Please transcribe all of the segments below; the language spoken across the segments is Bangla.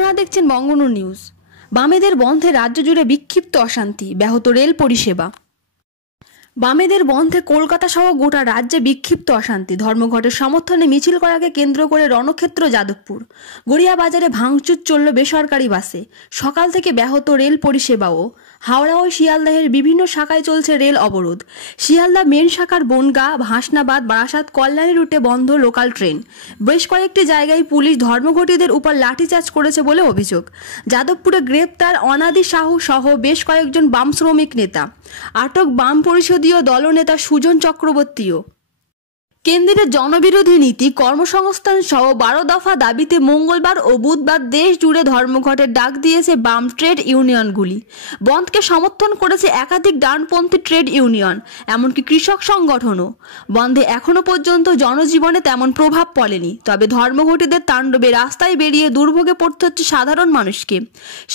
আপনারা দেখছেন বঙ্গনু নিউজ। বামেদের বন্ধে রাজ্য জুড়ে বিক্ষিপ্ত অশান্তি ব্যাহত রেল পরিষেবা। বামেদের বন্ধে কলকাতা সহ গোটা রাজ্যে বিক্ষিপ্ত অশান্তি। ধর্মঘটের সমর্থনে মিছিল করাকে কেন্দ্র করে রণক্ষেত্র যাদবপুর। গড়িয়া বাজারে ভাঙচুর চলল বেসরকারি বাসে। সকাল থেকে ব্যাহত রেল পরিষেবাও। হাওড়া ও শিয়ালদাহের বিভিন্ন শাখায় চলছে রেল অবরোধ। শিয়ালদা মেন শাখার বনগা, ভাসনাবাদ, বারাসাত, কল্যাণী রুটে বন্ধ লোকাল ট্রেন। বেশ কয়েকটি জায়গায় পুলিশ ধর্মঘটীদের উপর লাঠিচার্জ করেছে বলে অভিযোগ। যাদবপুরে গ্রেপ্তার অনাদি সাহু সহ বেশ কয়েকজন বাম শ্রমিক নেতা। আটক বাম পরিষদীয় দলনেতা সুজন চক্রবর্তীও কেন্দ্রের জনবিরোধী নীতি কর্মসংস্থান সহ বারো দফা দাবিতে মঙ্গলবার ও বুধবার দেশ জুড়ে ধর্মঘটের ডাক দিয়েছে বাম ট্রেড ইউনিয়নগুলি। বন্ধকে সমর্থন করেছে একাধিক ডানপন্থী ট্রেড ইউনিয়ন, এমনকি কৃষক সংগঠনও। বন্ধে এখনও পর্যন্ত জনজীবনে তেমন প্রভাব পড়েনি, তবে ধর্মঘটীদের তাণ্ডবে রাস্তায় বেরিয়ে দুর্ভোগে পড়তে হচ্ছে সাধারণ মানুষকে।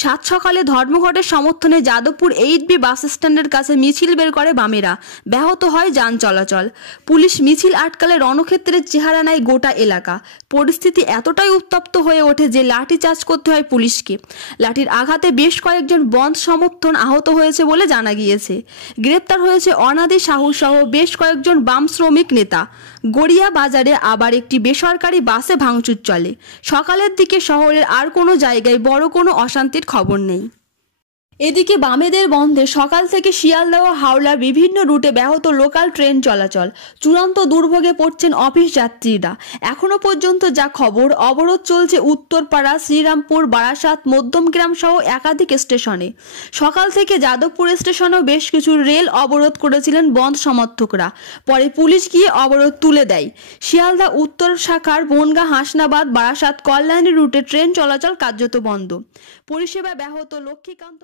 সাত সকালে ধর্মঘটের সমর্থনে যাদবপুর এইট বি বাস স্ট্যান্ডের কাছে মিছিল বের করে বামেরা। ব্যাহত হয় যান চলাচল। পুলিশ মিছিল আটকালে রণক্ষেত্রের চেহারা নেয় গোটা এলাকা। পরিস্থিতি এতটাই উত্তপ্ত হয়ে ওঠে যে লাঠি চার্জ করতে হয় পুলিশকে। লাঠির আঘাতে বেশ কয়েকজন বন্ধ সমর্থন আহত হয়েছে বলে জানা গিয়েছে। গ্রেপ্তার হয়েছে অনাদি সাহু সহ বেশ কয়েকজন বাম শ্রমিক নেতা। গড়িয়া বাজারে আবার একটি বেসরকারি বাসে ভাঙচুর চলে। সকালের দিকে শহরের আর কোনো জায়গায় বড় কোনো অশান্তির খবর নেই। এদিকে বামেদের বন্ধে সকাল থেকে শিয়ালদহ ও হাওড়ার বিভিন্ন রুটে ব্যাহত লোকাল ট্রেন চলাচল। চূড়ান্ত দুর্ভোগে পড়ছেন অফিস যাত্রীরা। এখনও পর্যন্ত যা খবর, অবরোধ চলছে উত্তরপাড়া, শ্রীরামপুর, বারাসাত, মধ্যমগ্রাম সহ একাধিক স্টেশনে। সকাল থেকে যাদবপুর স্টেশনেও বেশ কিছু রেল অবরোধ করেছিলেন বন্ধ সমর্থকরা। পরে পুলিশ গিয়ে অবরোধ তুলে দেয়। শিয়ালদা, উত্তর শাখার বনগা, হাসনাবাদ, বারাসাত, কল্যাণী রুটে ট্রেন চলাচল কার্যত বন্ধ। পরিষেবা ব্যাহত লক্ষ্মীকান্ত